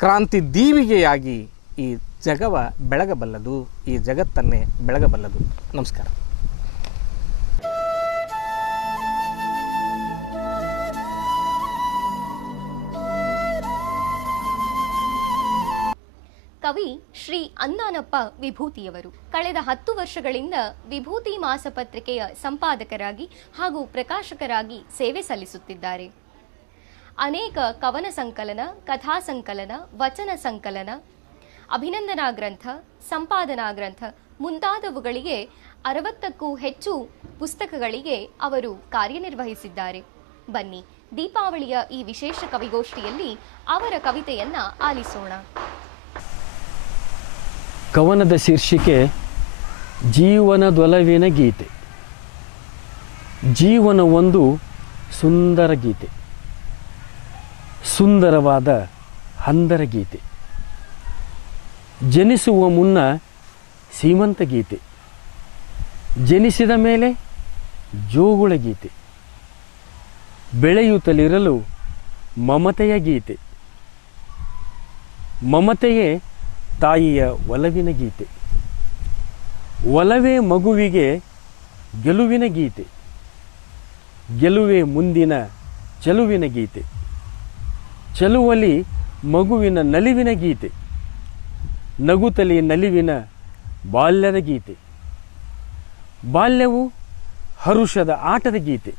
ಕ್ರಾಂತಿ ದೀವಿಗೆಯಾಗಿ ಈ ಜಗವ ಬೆಳಗಬಲ್ಲದು, ಈ ಜಗತ್ತನ್ನೇ ಬೆಳಗಬಲ್ಲದು. ನಮಸ್ಕಾರ. ಕವಿ ಶ್ರೀ ಅನ್ನಾನಪ್ಪ ವಿಭೂತಿಯವರು ಕಳೆದ 10 ವರ್ಷಗಳಿಂದ ವಿಭೂತಿ ಮಾಸಪತ್ರಿಕೆಯ ಸಂಪಾದಕರಾಗಿ ಹಾಗೂ ಪ್ರಕಾಶಕರಾಗಿ ಸೇವೆ ಸಲ್ಲಿಸುತ್ತಿದ್ದಾರೆ. ಅನೇಕ ಕವನ ಸಂಕಲನ, ಕಥಾ ಸಂಕಲನ, ವಚನ ಸಂಕಲನ, ಅಭಿನಂದನಾ ಗ್ರಂಥ, ಸಂಪಾದನಾ ಗ್ರಂಥ ಮುಂತಾದವುಗಳಿಗೆ 60ಕ್ಕೂ ಹೆಚ್ಚು ಪುಸ್ತಕಗಳಿಗೆ ಅವರು ಕಾರ್ಯನಿರ್ವಹಿಸಿದ್ದಾರೆ. ಬನ್ನಿ, ದೀಪಾವಳಿಯ ಈ ವಿಶೇಷ ಕವಿಗೋಷ್ಠಿಯಲ್ಲಿ ಅವರ ಕವಿತೆಯನ್ನ ಆಲಿಸೋಣ. ಕವನದ ಶೀರ್ಷಿಕೆ ಜೀವನದೊಲವಿನ ಗೀತೆ. ಜೀವನ ಒಂದು ಸುಂದರ ಗೀತೆ, ಸುಂದರವಾದ ಹಂದರ ಗೀತೆ. ಜನಿಸುವ ಮುನ್ನ ಸೀಮಂತ ಗೀತೆ, ಜನಿಸಿದ ಮೇಲೆ ಜೋಗುಳ ಗೀತೆ. ಬೆಳೆಯುತ್ತಲಿರಲು ಮಮತೆಯ ಗೀತೆ, ಮಮತೆಯೇ ತಾಯಿಯ ಒಲವಿನ ಗೀತೆ. ಒಲವೇ ಮಗುವಿಗೆ ಗೆಲುವಿನ ಗೀತೆ, ಗೆಲುವೇ ಮುಂದಿನ ಚೆಲುವಿನ ಗೀತೆ. ಚೆಲುವಲಿ ಮಗುವಿನ ನಲಿವಿನ ಗೀತೆ, ನಗುತ್ತಲಿ ನಲಿವಿನ ಬಾಲ್ಯದ ಗೀತೆ. ಬಾಲ್ಯವು ಹರುಷದ ಆಟದ ಗೀತೆ,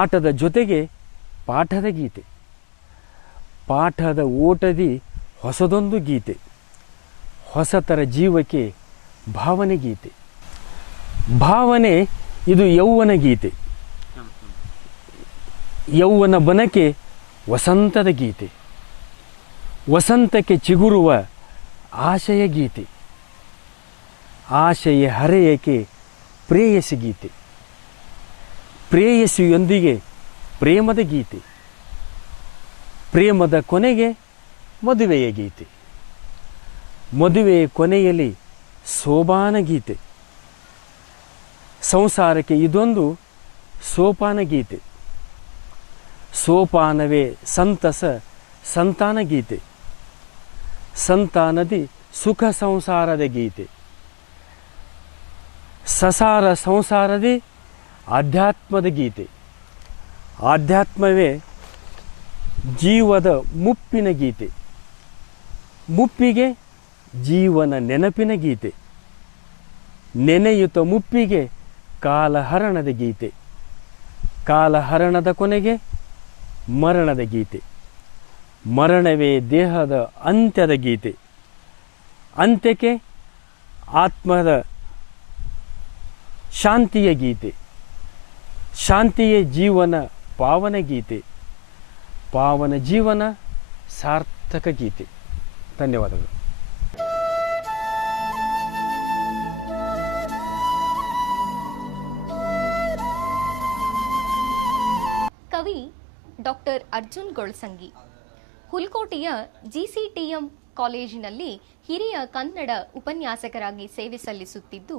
ಆಟದ ಜೊತೆಗೆ ಪಾಠದ ಗೀತೆ. ಪಾಠದ ಓಟದಿ ಹೊಸದೊಂದು ಗೀತೆ, ಹೊಸತರ ಜೀವಕ್ಕೆ ಭಾವನೆ ಗೀತೆ. ಭಾವನೆ ಇದು ಯೌವನ ಗೀತೆ, ಯೌವನ ಬನಕೆ ವಸಂತದ ಗೀತೆ, ವಸಂತಕ್ಕೆ ಚಿಗುರುವ ಆಶಯ ಗೀತೆ, ಆಶಯ ಹರೆಯಕ್ಕೆ ಪ್ರೇಯಸಿ ಗೀತೆ, ಪ್ರೇಯಸಿಯೊಂದಿಗೆ ಪ್ರೇಮದ ಗೀತೆ, ಪ್ರೇಮದ ಕೊನೆಗೆ ಮದುವೆಯ ಗೀತೆ, ಮದುವೆಯ ಕೊನೆಯಲ್ಲಿ ಸೋಬಾನ ಗೀತೆ, ಸಂಸಾರಕ್ಕೆ ಇದೊಂದು ಸೋಪಾನ ಗೀತೆ, ಸೋಪಾನವೇ ಸಂತಸ ಸಂತಾನ ಗೀತೆ, ಸಂತಾನದಿ ಸುಖ ಸಂಸಾರದ ಗೀತೆ, ಸಸಾರ ಸಂಸಾರದೇ ಆಧ್ಯಾತ್ಮದ ಗೀತೆ, ಆಧ್ಯಾತ್ಮವೇ ಜೀವದ ಮುಪ್ಪಿನ ಗೀತೆ, ಮುಪ್ಪಿಗೆ ಜೀವನ ನೆನಪಿನ ಗೀತೆ, ನೆನೆಯುತ್ತ ಮುಪ್ಪಿಗೆ ಕಾಲಹರಣದ ಗೀತೆ, ಕಾಲಹರಣದ ಕೊನೆಗೆ ಮರಣದ ಗೀತೆ, ಮರಣವೇ ದೇಹದ ಅಂತ್ಯದ ಗೀತೆ, ಅಂತ್ಯಕ್ಕೆ ಆತ್ಮದ ಶಾಂತಿಯ ಗೀತೆ, ಶಾಂತಿಯೇ ಜೀವನ ಪಾವನ ಗೀತೆ, ಪಾವನ ಜೀವನ ಸಾರ್ಥಕ ಗೀತೆ. ಧನ್ಯವಾದಗಳು. ಕವಿ ಡಾಕ್ಟರ್ ಅರ್ಜುನ್ ಗೊಳಸಂಗಿ ಹುಲ್ಕೋಟೆಯ GCTM ಕಾಲೇಜಿನಲ್ಲಿ ಹಿರಿಯ ಕನ್ನಡ ಉಪನ್ಯಾಸಕರಾಗಿ ಸೇವೆ ಸಲ್ಲಿಸುತ್ತಿದ್ದು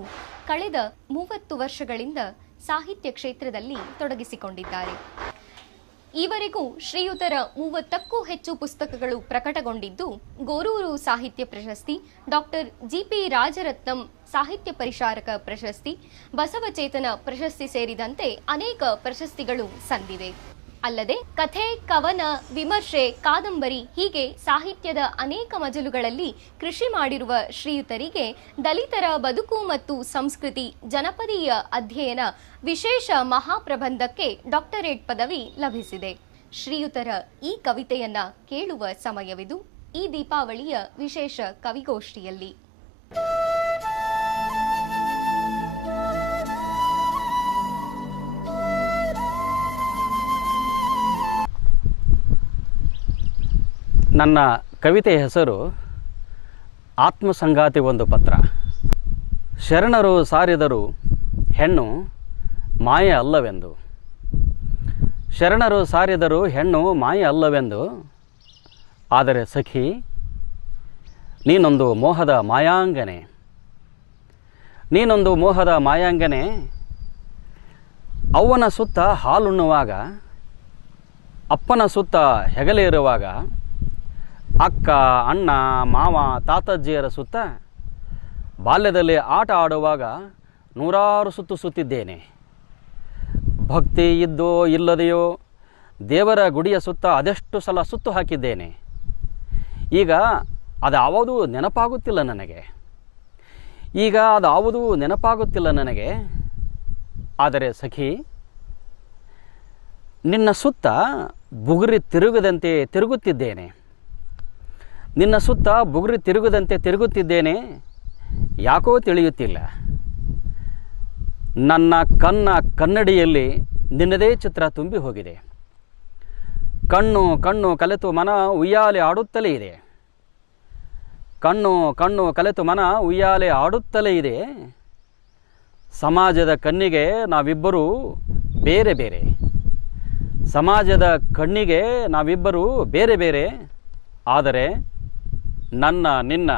ಕಳೆದ 30 ವರ್ಷಗಳಿಂದ ಸಾಹಿತ್ಯ ಕ್ಷೇತ್ರದಲ್ಲಿ ತೊಡಗಿಸಿಕೊಂಡಿದ್ದಾರೆ. ಈವರೆಗೂ ಶ್ರೀಯುತರ 30ಕ್ಕೂ ಹೆಚ್ಚು ಪುಸ್ತಕಗಳು ಪ್ರಕಟಗೊಂಡಿದ್ದು ಗೋರೂರು ಸಾಹಿತ್ಯ ಪ್ರಶಸ್ತಿ, ಡಾಕ್ಟರ್ GP ರಾಜರತ್ನಂ ಸಾಹಿತ್ಯ ಪರಿಶಾರಕ ಪ್ರಶಸ್ತಿ, ಬಸವಚೇತನ ಪ್ರಶಸ್ತಿ ಸೇರಿದಂತೆ ಅನೇಕ ಪ್ರಶಸ್ತಿಗಳು ಸಂದಿವೆ. ಅಲ್ಲದೆ ಕಥೆ, ಕವನ, ವಿಮರ್ಶೆ, ಕಾದಂಬರಿ ಹೀಗೆ ಸಾಹಿತ್ಯದ ಅನೇಕ ಮಜಲುಗಳಲ್ಲಿ ಕೃಷಿ ಮಾಡಿರುವ ಶ್ರೀಯುತರಿಗೆ ದಲಿತರ ಬದುಕು ಮತ್ತು ಸಂಸ್ಕೃತಿ, ಜನಪದೀಯ ಅಧ್ಯಯನ ವಿಶೇಷ ಮಹಾಪ್ರಬಂಧಕ್ಕೆ ಡಾಕ್ಟರೇಟ್ ಪದವಿ ಲಭಿಸಿದೆ. ಶ್ರೀಯುತರ ಈ ಕವಿತೆಯನ್ನ ಕೇಳುವ ಸಮಯವಿದು ಈ ದೀಪಾವಳಿಯ ವಿಶೇಷ ಕವಿಗೋಷ್ಠಿಯಲ್ಲಿ. ನನ್ನ ಕವಿತೆಯ ಹೆಸರು ಆತ್ಮಸಂಗಾತಿ ಒಂದು ಪತ್ರ. ಶರಣರು ಸಾರಿದರು ಹೆಣ್ಣು ಮಾಯೆ ಅಲ್ಲವೆಂದು, ಶರಣರು ಸಾರಿದರು ಹೆಣ್ಣು ಮಾಯೆ ಅಲ್ಲವೆಂದು, ಆದರೆ ಸಖಿ ನೀನೊಂದು ಮೋಹದ ಮಾಯಾಂಗನೆ, ನೀನೊಂದು ಮೋಹದ ಮಾಯಾಂಗನೆ. ಅವ್ವನ ಸುತ್ತ ಹಾಲುಣ್ಣುವಾಗ, ಅಪ್ಪನ ಸುತ್ತ ಹೆಗಲೇರುವಾಗ, ಅಕ್ಕ, ಅಣ್ಣ, ಮಾವ, ತಾತಜ್ಜಿಯರ ಸುತ್ತ ಬಾಲ್ಯದಲ್ಲಿ ಆಟ ಆಡುವಾಗ ನೂರಾರು ಸುತ್ತು ಸುತ್ತಿದ್ದೇನೆ. ಭಕ್ತಿ ಇದ್ದೋ ಇಲ್ಲದೆಯೋ ದೇವರ ಗುಡಿಯ ಸುತ್ತ ಅದೆಷ್ಟು ಸಲ ಸುತ್ತು ಹಾಕಿದ್ದೇನೆ. ಈಗ ಅದಾವುದೂ ನೆನಪಾಗುತ್ತಿಲ್ಲ ನನಗೆ, ಈಗ ಅದಾವುದೂ ನೆನಪಾಗುತ್ತಿಲ್ಲ ನನಗೆ. ಆದರೆ ಸಖಿ ನಿನ್ನ ಸುತ್ತ ಬುಗುರಿ ತಿರುಗದಂತೆ ತಿರುಗುತ್ತಿದ್ದೇನೆ, ನಿನ್ನ ಸುತ್ತ ಬುಗುರಿ ತಿರುಗದಂತೆ ತಿರುಗುತ್ತಿದ್ದೇನೆ. ಯಾಕೋ ತಿಳಿಯುತ್ತಿಲ್ಲ. ನನ್ನ ಕನ್ನಡಿಯಲ್ಲಿ ನಿನ್ನದೇ ಚಿತ್ರ ತುಂಬಿ ಹೋಗಿದೆ. ಕಣ್ಣು ಕಣ್ಣು ಕಲೆತು ಮನ ಉಯ್ಯಾಲೆ ಆಡುತ್ತಲೇ ಇದೆ, ಕಣ್ಣು ಕಣ್ಣು ಕಲೆತು ಮನ ಉಯ್ಯಾಲೆ ಆಡುತ್ತಲೇ ಇದೆ. ಸಮಾಜದ ಕಣ್ಣಿಗೆ ನಾವಿಬ್ಬರೂ ಬೇರೆ ಬೇರೆ, ಸಮಾಜದ ಕಣ್ಣಿಗೆ ನಾವಿಬ್ಬರೂ ಬೇರೆ ಬೇರೆ. ಆದರೆ ನನ್ನ ನಿನ್ನ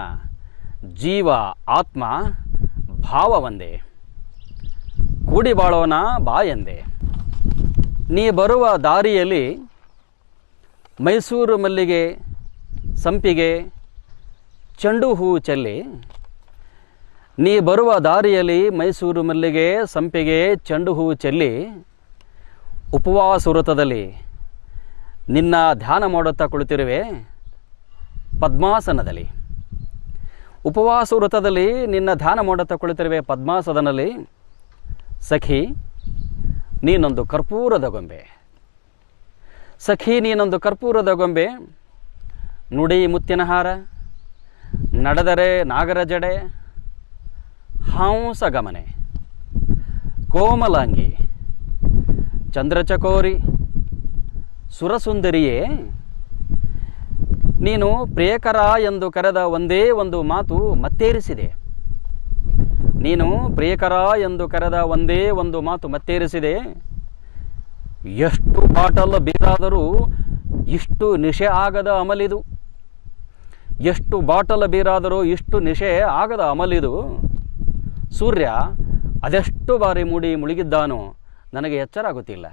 ಜೀವ ಆತ್ಮ ಭಾವ ಒಂದೇ, ಕೂಡಿ ಬಾಳೋಣ ಬಾ ಎಂದೆ. ನೀ ಬರುವ ದಾರಿಯಲ್ಲಿ ಮೈಸೂರು ಮಲ್ಲಿಗೆ, ಸಂಪಿಗೆ, ಚೆಂಡು ಹೂವು ಚೆಲ್ಲಿ, ನೀ ಬರುವ ದಾರಿಯಲ್ಲಿ ಮೈಸೂರು ಮಲ್ಲಿಗೆ, ಸಂಪಿಗೆ, ಚೆಂಡು ಹೂವು ಚೆಲ್ಲಿ, ಉಪವಾಸ ವ್ರತದಲ್ಲಿ ನಿನ್ನ ಧ್ಯಾನ ಮಾಡುತ್ತಾ ಕುಳಿತಿರುವೆ ಪದ್ಮಾಸನದಲ್ಲಿ. ಉಪವಾಸ ವ್ರತದಲ್ಲಿ ನಿನ್ನ ಧ್ಯಾನ ಮಾಡುತ್ತಾ ಕುಳಿತಿರುವೆ ಪದ್ಮಾಸನದಲ್ಲಿ. ಸಖಿ ನೀನೊಂದು ಕರ್ಪೂರದ ಗೊಂಬೆ, ಸಖಿ ನೀನೊಂದು ಕರ್ಪೂರದ ಗೊಂಬೆ. ನುಡಿ ಮುತ್ತಿನ ಹಾರ, ನಡೆದರೆ ನಾಗರ ಜಡೆ, ಹಂಸ ಗಮನೆ, ಕೋಮಲಾಂಗಿ, ಚಂದ್ರಚಕೋರಿ, ಸುರಸುಂದರಿಯೇ, ನೀನು ಪ್ರಿಯಕರ ಎಂದು ಕರೆದ ಒಂದೇ ಒಂದು ಮಾತು ಮತ್ತೇರಿಸಿದೆ. ನೀನು ಪ್ರಿಯಕರ ಎಂದು ಕರೆದ ಒಂದೇ ಒಂದು ಮಾತು ಮತ್ತೇರಿಸಿದೆ. ಎಷ್ಟು ಬಾಟಲ್ ಬೀರಾದರೂ ಇಷ್ಟು ನಿಶೆ ಆಗದ ಅಮಲಿದು. ಎಷ್ಟು ಬಾಟಲ್ ಬೀರಾದರೂ ಇಷ್ಟು ನಿಶೆ ಆಗದ ಅಮಲಿದು. ಸೂರ್ಯ ಅದೆಷ್ಟು ಬಾರಿ ಮುಳುಗಿದ್ದಾನೋ ನನಗೆ ಎಚ್ಚರ ಆಗುತ್ತಿಲ್ಲ.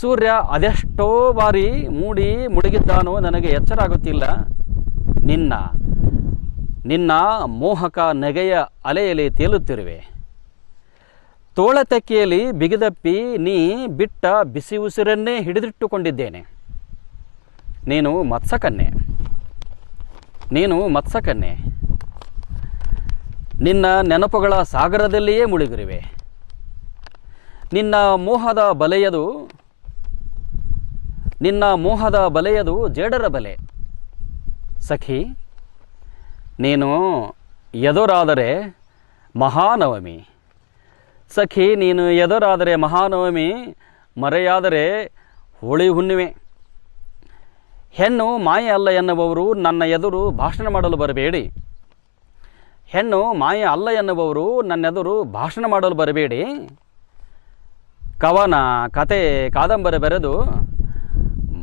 ಸೂರ್ಯ ಅದೆಷ್ಟೋ ಬಾರಿ ಮುಳುಗಿದ್ದಾನೋ ನನಗೆ ಎಚ್ಚರ ಆಗುತ್ತಿಲ್ಲ. ನಿನ್ನ ಮೋಹಕ ನೆಗೆಯ ಅಲೆಯಲ್ಲಿ ತೇಲುತ್ತಿರುವೆ. ತೋಳತೆಕ್ಕೆಯಲ್ಲಿ ಬಿಗಿದಪ್ಪಿ ನೀ ಬಿಟ್ಟ ಬಿಸಿ ಉಸಿರನ್ನೇ ಹಿಡಿದಿಟ್ಟುಕೊಂಡಿದ್ದೇನೆ. ನೀನು ಮತ್ಸಕನ್ಯೆ. ನಿನ್ನ ನೆನಪುಗಳ ಸಾಗರದಲ್ಲಿಯೇ ಮುಳುಗಿರುವೆ. ನಿನ್ನ ಮೋಹದ ಬಲೆಯದು ಜೇಡರ ಬಲೆ. ಸಖಿ, ನೀನು ಎದುರಾದರೆ ಮಹಾನವಮಿ. ಸಖಿ, ನೀನು ಎದುರಾದರೆ ಮಹಾನವಮಿ, ಮರೆಯಾದರೆ ಹೋಳಿ ಹುಣ್ಣಿಮೆ. ಹೆಣ್ಣು ಮಾಯೆ ಅಲ್ಲ ಎನ್ನುವವರು ನನ್ನ ಎದುರು ಭಾಷಣ ಮಾಡಲು ಬರಬೇಡಿ. ಕವನ, ಕತೆ, ಕಾದಂಬರಿ ಬರೆದು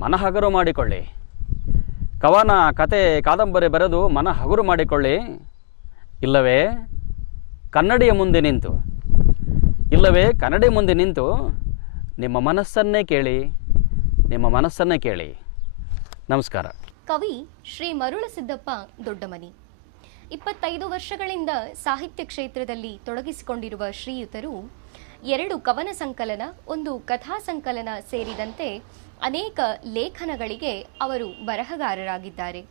ಮನಹಗರು ಮಾಡಿಕೊಳ್ಳಿ. ಇಲ್ಲವೇ ಕನ್ನಡಿಯ ಮುಂದೆ ನಿಂತು ನಿಮ್ಮ ಮನಸ್ಸನ್ನೇ ಕೇಳಿ. ನಮಸ್ಕಾರ. ಕವಿ ಶ್ರೀ ಮರುಳಸಿದ್ದಪ್ಪ ದೊಡ್ಡಮನಿ 25 ವರ್ಷಗಳಿಂದ ಸಾಹಿತ್ಯ ಕ್ಷೇತ್ರದಲ್ಲಿ ತೊಡಗಿಸಿಕೊಂಡಿರುವ ಶ್ರೀಯುತರು 2 ಕವನ ಸಂಕಲನ, 1 ಕಥಾ ಸಂಕಲನ ಸೇರಿದಂತೆ ಅನೇಕ ಲೇಖನಗಳಿಗೆ ಅವರು ಬರಹಗಾರರಾಗಿದ್ದಾರೆ.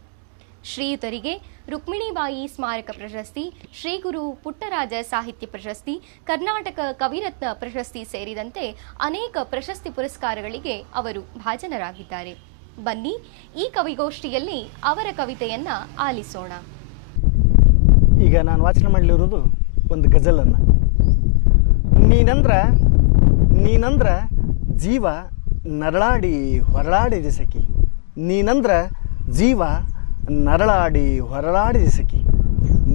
ಶ್ರೀಯುತರಿಗೆ ರುಕ್ಮಿಣಿಬಾಯಿ ಸ್ಮಾರಕ ಪ್ರಶಸ್ತಿ, ಶ್ರೀ ಗುರು ಪುಟ್ಟರಾಜ ಸಾಹಿತ್ಯ ಪ್ರಶಸ್ತಿ, ಕರ್ನಾಟಕ ಕವಿರತ್ನ ಪ್ರಶಸ್ತಿ ಸೇರಿದಂತೆ ಅನೇಕ ಪ್ರಶಸ್ತಿ ಪುರಸ್ಕಾರಗಳಿಗೆ ಅವರು ಭಾಜನರಾಗಿದ್ದಾರೆ. ಬನ್ನಿ, ಈ ಕವಿಗೋಷ್ಠಿಯಲ್ಲಿ ಅವರ ಕವಿತೆಯನ್ನ ಆಲಿಸೋಣ. ಈಗ ನಾನು ವಾಚನ ಮಾಡಲಿರುವುದು ಒಂದು ಗಜಲನ್ನು. ನೀನಂದ್ರ ಜೀವ ನರಳಾಡಿ ಹೊರಳಾಡಿದೆ ಸಖಿ.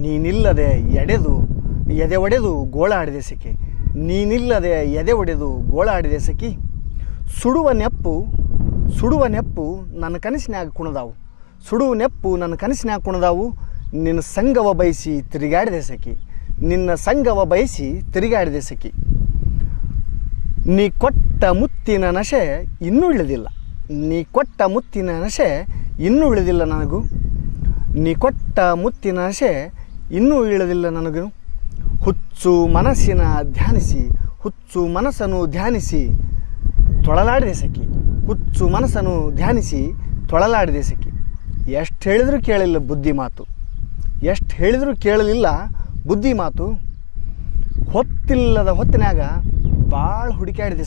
ನೀನಿಲ್ಲದೆ ಎದೆ ಒಡೆದು ಗೋಳಾಡಿದೆ ಸಖಿ. ಸುಡುವ ನೆಪ್ಪು ನನ್ನ ಕನಸಿನಾಗ ಕುಣದಾವು. ನಿನ್ನ ಸಂಗವ ಬಯಸಿ ತಿರುಗಾಡಿದೆ ಸಖಿ. ನೀ ಕೊಟ್ಟ ಮುತ್ತಿನ ನಶೆ ಇನ್ನೂ ಇಳಿದಿಲ್ಲ ನನಗೂ. ಹುಚ್ಚು ಮನಸ್ಸನ್ನು ಧ್ಯಾನಿಸಿ ತೊಳಲಾಡಿದೆ ಸಖಿ. ಎಷ್ಟು ಹೇಳಿದರೂ ಕೇಳಲಿಲ್ಲ ಬುದ್ಧಿ ಮಾತು. ಹೊತ್ತಿಲ್ಲದ ಹೊತ್ತಿನಾಗ ಭಾಳ ಹುಡುಕಾಡಿದೆ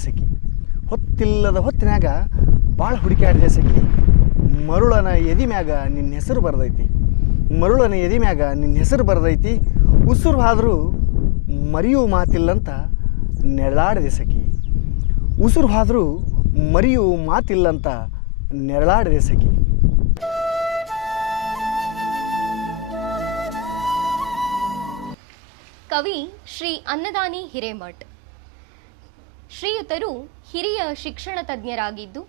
ಸಖಿ. ಮರುಳನ ಎದಿ ಮ್ಯಾಗ ನಿನ್ನ ಹೆಸರು ಬರೆದೈತಿ. ಉಸಿರು ಆದರೂ ಮರಿಯೂ ಮಾತಿಲ್ಲಂತ ನೆರಳಾಡಿದೆ ಸಖಿ. ಕವಿ ಶ್ರೀ ಅನ್ನದಾನಿ ಹಿರೇಮಠ್. ಶ್ರೀಯುತರು ಹಿರಿಯ ಶಿಕ್ಷಣ ತಜ್ಞರಾಗಿದ್ದು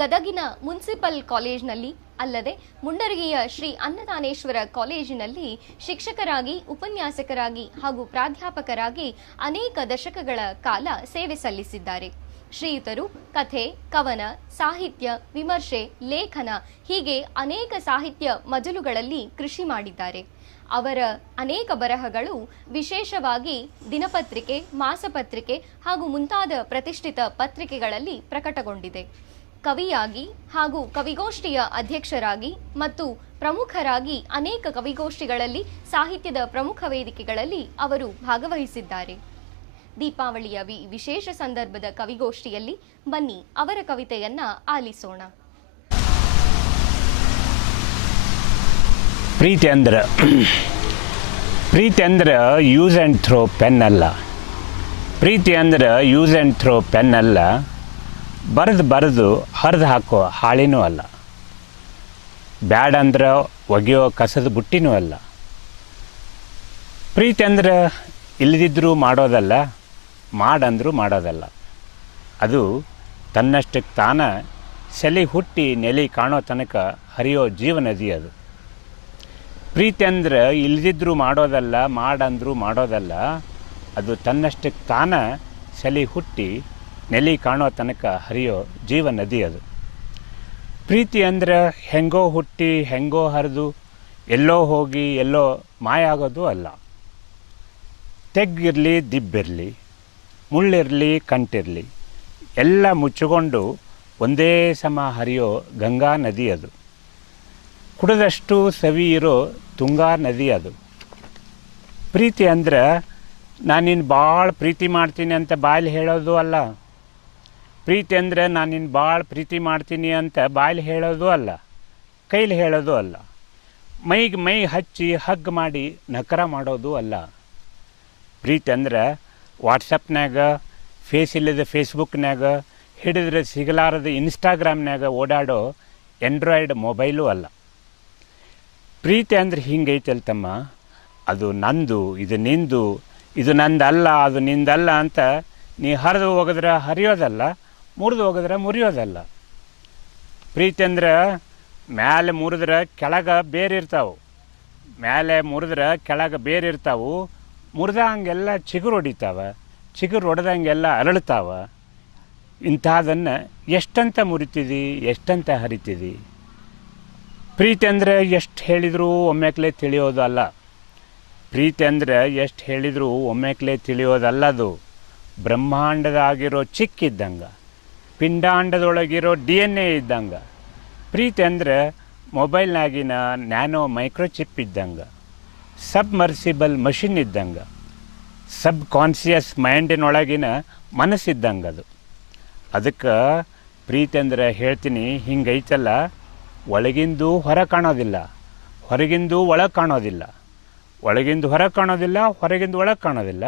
ಗದಗಿನ ಮುನ್ಸಿಪಲ್ ಕಾಲೇಜಿನಲ್ಲಿ ಅಲ್ಲದೆ ಮುಂಡರಗಿಯ ಶ್ರೀ ಅನ್ನದಾನೇಶ್ವರ ಕಾಲೇಜಿನಲ್ಲಿ ಶಿಕ್ಷಕರಾಗಿ, ಉಪನ್ಯಾಸಕರಾಗಿ ಹಾಗೂ ಪ್ರಾಧ್ಯಾಪಕರಾಗಿ ಅನೇಕ ದಶಕಗಳ ಕಾಲ ಸೇವೆ ಸಲ್ಲಿಸಿದ್ದಾರೆ. ಶ್ರೀಯುತರು ಕಥೆ, ಕವನ, ಸಾಹಿತ್ಯ, ವಿಮರ್ಶೆ, ಲೇಖನ ಹೀಗೆ ಅನೇಕ ಸಾಹಿತ್ಯ ಮಜಲುಗಳಲ್ಲಿ ಕೃಷಿ ಮಾಡಿದ್ದಾರೆ. ಅವರ ಅನೇಕ ಬರಹಗಳು ವಿಶೇಷವಾಗಿ ದಿನಪತ್ರಿಕೆ, ಮಾಸಪತ್ರಿಕೆ ಹಾಗೂ ಮುಂತಾದ ಪ್ರತಿಷ್ಠಿತ ಪತ್ರಿಕೆಗಳಲ್ಲಿ ಪ್ರಕಟಗೊಂಡಿದೆ. ಕವಿಯಾಗಿ ಹಾಗೂ ಕವಿಗೋಷ್ಠಿಯ ಅಧ್ಯಕ್ಷರಾಗಿ ಮತ್ತು ಪ್ರಮುಖರಾಗಿ ಅನೇಕ ಕವಿಗೋಷ್ಠಿಗಳಲ್ಲಿ, ಸಾಹಿತ್ಯದ ಪ್ರಮುಖ ವೇದಿಕೆಗಳಲ್ಲಿ ಅವರು ಭಾಗವಹಿಸಿದ್ದಾರೆ. ದೀಪಾವಳಿಯ ವಿಶೇಷ ಸಂದರ್ಭದ ಕವಿಗೋಷ್ಠಿಯಲ್ಲಿ ಬನ್ನಿ ಅವರ ಕವಿತೆಯನ್ನ ಆಲಿಸೋಣ. ಪ್ರೀತಿ ಅಂದ್ರೆ ಯೂಸ್ ಆ್ಯಂಡ್ ಥ್ರೋ ಪೆನ್ ಅಲ್ಲ. ಪ್ರೀತಿ ಅಂದ್ರೆ ಯೂಸ್ ಆ್ಯಂಡ್ ಥ್ರೋ ಪೆನ್ ಅಲ್ಲ. ಬರೆದು ಹರಿದು ಹಾಕೋ ಹಾಳಿನೂ ಅಲ್ಲ. ಬ್ಯಾಡ ಅಂದ್ರೆ ಒಗೆಯೋ ಕಸದ ಬುಟ್ಟಿನೂ ಅಲ್ಲ. ಪ್ರೀತಿ ಅಂದ್ರೆ ಇಲ್ಲದಿದ್ದರೂ ಮಾಡೋದಲ್ಲ, ಮಾಡಂದ್ರೂ ಮಾಡೋದಲ್ಲ. ಅದು ತನ್ನಷ್ಟಕ್ಕೆ ತಾನ ಸೆಲೆ ಹುಟ್ಟಿ ನೆಲೆ ಕಾಣೋ ತನಕ ಹರಿಯೋ ಜೀವನದಿ ಅದು. ಪ್ರೀತಿ ಅಂದ್ರೆ ಇಲ್ಲದಿದ್ದರೂ ಮಾಡೋದಲ್ಲ, ಮಾಡಂದ್ರೂ ಮಾಡೋದಲ್ಲ. ಅದು ತನ್ನಷ್ಟಕ್ಕೆ ತಾನ ಸೆಲೆ ಹುಟ್ಟಿ ನೆಲೆ ಕಾಣೋ ತನಕ ಹರಿಯೋ ಜೀವನದಿ ಅದು. ಪ್ರೀತಿ ಅಂದ್ರೆ ಹೆಂಗೋ ಹುಟ್ಟಿ ಹೆಂಗೋ ಹರಿದು ಎಲ್ಲೋ ಹೋಗಿ ಎಲ್ಲೋ ಮಾಯ ಆಗೋದು ಅಲ್ಲ. ತೆಗ್ಗಿರಲಿ ದಿಬ್ಬಿರಲಿ, ಮುಳ್ಳಿರಲಿ ಕಂಟಿರಲಿ, ಎಲ್ಲ ಮುಚ್ಚಿಕೊಂಡು ಒಂದೇ ಸಮ ಹರಿಯೋ ಗಂಗಾ ನದಿ ಅದು. ಕುಡಿದಷ್ಟು ಸವಿ ಇರೋ ತುಂಗಾ ನದಿ ಅದು. ಪ್ರೀತಿ ಅಂದ್ರೆ ನಾನು ನಿನ್ನ ಭಾಳ ಪ್ರೀತಿ ಮಾಡ್ತೀನಿ ಅಂತ ಬಾಯಲ್ಲಿ ಹೇಳೋದು ಅಲ್ಲ. ಪ್ರೀತಿ ಅಂದರೆ ನಾನು ನಿನ್ನ ಭಾಳ ಪ್ರೀತಿ ಮಾಡ್ತೀನಿ ಅಂತ ಬಾಯಲ್ಲಿ ಹೇಳೋದು ಅಲ್ಲ, ಕೈಲಿ ಹೇಳೋದು ಅಲ್ಲ. ಮೈಗೆ ಮೈ ಹಚ್ಚಿ ಹಗ್ ಮಾಡಿ ನಕರ ಮಾಡೋದು ಅಲ್ಲ. ಪ್ರೀತಿ ಅಂದ್ರೆ ವಾಟ್ಸಪ್ನಾಗ, ಫೇಸ್ ಇಲ್ಲದ ಫೇಸ್ಬುಕ್ನಾಗ, ಹಿಡಿದ್ರೆ ಸಿಗಲಾರದ ಇನ್ಸ್ಟಾಗ್ರಾಮ್ನಾಗ ಓಡಾಡೋ ಆಂಡ್ರಾಯ್ಡ್ ಮೊಬೈಲು ಅಲ್ಲ. ಪ್ರೀತಿ ಅಂದ್ರೆ ಹಿಂಗೈತಲ್ ತಮ್ಮ, ಅದು ನಂದು, ಇದು ನಿಂದು, ಇದು ನಂದಲ್ಲ, ಅದು ನಿಂದಲ್ಲ ಅಂತ ನೀ ಹರಿದು ಹೋಗಿದ್ರೆ ಹರಿಯೋದಲ್ಲ, ಮುರಿದು ಹೋಗಿದ್ರೆ ಮುರಿಯೋದಲ್ಲ. ಪ್ರೀತಿ ಅಂದ್ರೆ ಮ್ಯಾಲೆ ಮುರಿದ್ರೆ ಕೆಳಗೆ ಬೇರಿರ್ತಾವೆ, ಮ್ಯಾಲೆ ಮುರಿದ್ರೆ ಕೆಳಗೆ ಬೇರಿರ್ತಾವೆ. ಮುರಿದಂಗೆಲ್ಲ ಚಿಗುರು ಹೊಡಿತಾವೆ, ಚಿಗುರು ಹೊಡೆದಂಗೆಲ್ಲ ಅರಳ್ತಾವೆ. ಇಂಥದನ್ನು ಎಷ್ಟಂತ ಮುರಿತಿದಿ, ಎಷ್ಟಂತ ಹರಿತಿದಿ. ಪ್ರೀತಿ ಅಂದರೆ ಎಷ್ಟು ಹೇಳಿದರೂ ಒಮ್ಮೆಕ್ಲೆ ತಿಳಿಯೋದು ಅಲ್ಲ. ಪ್ರೀತಿ ಅಂದರೆ ಎಷ್ಟು ಹೇಳಿದರೂ ಒಮ್ಮೆಕ್ಲೆ ತಿಳಿಯೋದಲ್ಲದು. ಬ್ರಹ್ಮಾಂಡದಾಗಿರೋ ಚಿಕ್ಕಿದ್ದಂಗೆ, ಪಿಂಡಾಂಡದೊಳಗಿರೋ DNA ಇದ್ದಂಗೆ. ಪ್ರೀತಿ ಅಂದರೆ ಮೊಬೈಲ್ನಾಗಿನ ನ್ಯಾನೋ ಮೈಕ್ರೋಚಿಪ್ ಇದ್ದಂಗೆ, ಸಬ್ಮರ್ಸಿಬಲ್ ಮಷಿನ್ ಇದ್ದಂಗೆ, ಸಬ್ ಕಾನ್ಸಿಯಸ್ ಮೈಂಡಿನೊಳಗಿನ ಮನಸ್ಸಿದ್ದಂಗೆ ಅದು. ಅದಕ್ಕೆ ಪ್ರೀತಿ ಅಂದರೆ ಹೇಳ್ತೀನಿ ಹಿಂಗೈತಲ್ಲ, ಒಳಗಿಂದು ಹೊರ ಕಾಣೋದಿಲ್ಲ, ಹೊರಗಿಂದು ಒಳಗೆ ಕಾಣೋದಿಲ್ಲ, ಒಳಗಿಂದು ಹೊರಗೆ ಕಾಣೋದಿಲ್ಲ, ಹೊರಗಿಂದು ಒಳಗೆ ಕಾಣೋದಿಲ್ಲ.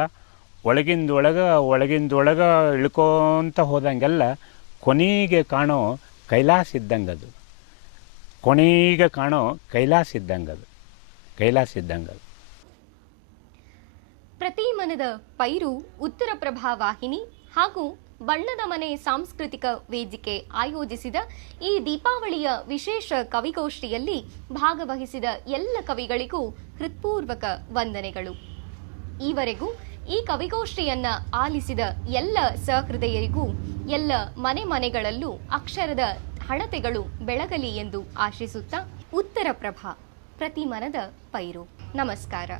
ಒಳಗಿಂದೊಳಗೆ ಇಳ್ಕೊಂತ ಹೋದಂಗೆಲ್ಲ ಕೊನೆಗೆ ಕಾಣೋ ಕೈಲಾಸ ಇದ್ದಂಗದು. ಕೊನೆಗೆ ಕಾಣೋ ಕೈಲಾಸ ಇದ್ದಂಗದು. ಪ್ರತಿ ಮನದ ಪೈರು ಉತ್ತರ ಪ್ರಭಾ ವಾಹಿನಿ ಹಾಗೂ ಬಣ್ಣದ ಮನೆ ಸಾಂಸ್ಕೃತಿಕ ವೇದಿಕೆ ಆಯೋಜಿಸಿದ ಈ ದೀಪಾವಳಿಯ ವಿಶೇಷ ಕವಿಗೋಷ್ಠಿಯಲ್ಲಿ ಭಾಗವಹಿಸಿದ ಎಲ್ಲ ಕವಿಗಳಿಗೂ ಹೃತ್ಪೂರ್ವಕ ವಂದನೆಗಳು. ಈವರೆಗೂ ಈ ಕವಿಗೋಷ್ಠಿಯನ್ನ ಆಲಿಸಿದ ಎಲ್ಲ ಸಹೃದಯರಿಗೂ ಎಲ್ಲ ಮನೆಗಳಲ್ಲೂ ಅಕ್ಷರದ ಹಣತೆಗಳು ಬೆಳಗಲಿ ಎಂದು ಆಶಿಸುತ್ತಾ, ಉತ್ತರ ಪ್ರಭಾ, ಪ್ರತಿ ಮನದ ಪೈರು. ನಮಸ್ಕಾರ.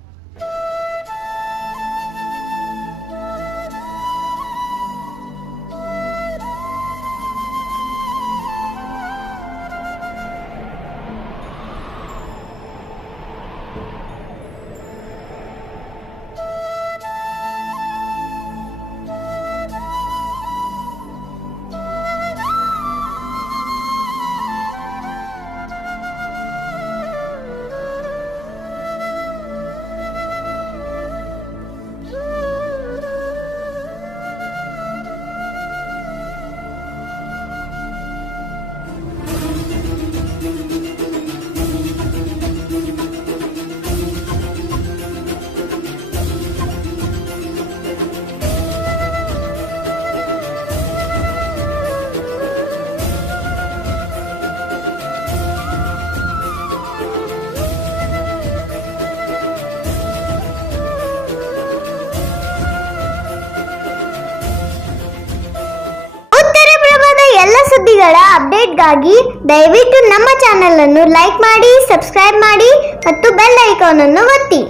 ಸುದ್ದಿಗಳ ಅಪ್ಡೇಟ್ಗಾಗಿ ದಯವಿಟ್ಟು ನಮ್ಮ ಚಾನೆಲ್ ಅನ್ನು ಲೈಕ್ ಮಾಡಿ, ಸಬ್ಸ್ಕ್ರೈಬ್ ಮಾಡಿ ಮತ್ತು ಬೆಲ್ ಐಕಾನ್ ಅನ್ನು ಒತ್ತಿ.